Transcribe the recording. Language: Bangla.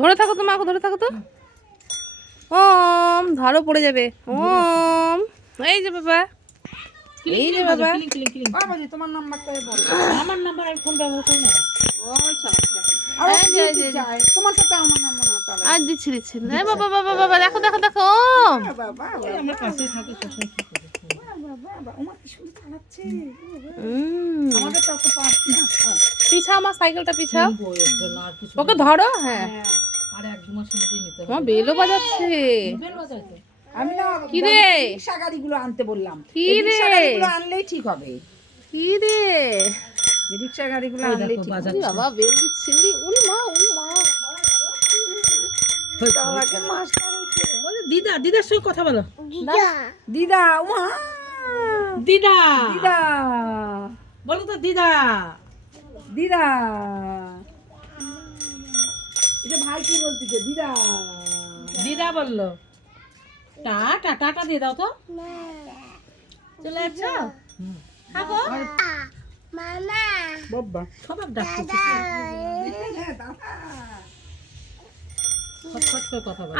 ধরে থাকো তো মাকে, ধরে থাকো তো। ওম, ধরো পড়ে যাবে। ওম, এই যে বাবা, এই যে বাবা। বাবাজি তোমার নাম্বারটা বলো। আমার নাম্বার আমি ফোন ব্যবহার করি না। ওই শালা আরে দিতে চাই তোমার সাথে আমার নাম্বার না তাহলে আর দিচ্ছি দিচ্ছি। এই বাবা বাবা বাবা, দেখো দেখো দেখো। ওম, বাবা আমরা কাছে থাকি সবসময় কি করি। বাবা ওমা কি সুন্দর চালাচ্ছে আমাকে তো তো পারছি না পিছাও, আমার সাইকেলটা পিছাও। বইয়ের জন্য আর কিছু ওকে ধরো। হ্যাঁ, আর 1-2 মাসের মধ্যেই নিতে হবে। আমার বেলও বাজাচ্ছে। বেল বাজাইতে আমি না কি রে? রিকশা গাড়িগুলো আনতে বললাম কি এই রে? রিকশা গাড়িগুলো আনলেই ঠিক হবে কি রে? এই রিকশা গাড়িগুলো ওই আনলেই দেখো ঠিক হবে বাজাচ্ছে। বাবা বেল দিচ্ছে। উনি মা, ও মা। চালাকে মাস্টার হইছে ওই যে দিদার সঙ্গে কথা বলো। দিদা ওমা দিদা দিদা বলো তো দিদা। দিদা এটা ভাই কি বলতেছে দিদা দিদা বললো টাটা টাটা দিয়ে দাও তো। চলে যাচ্ছ? খাবো বাবা সবার ডাকতেছে। হ্যাঁ দাদা খট খট করে কথা বলো।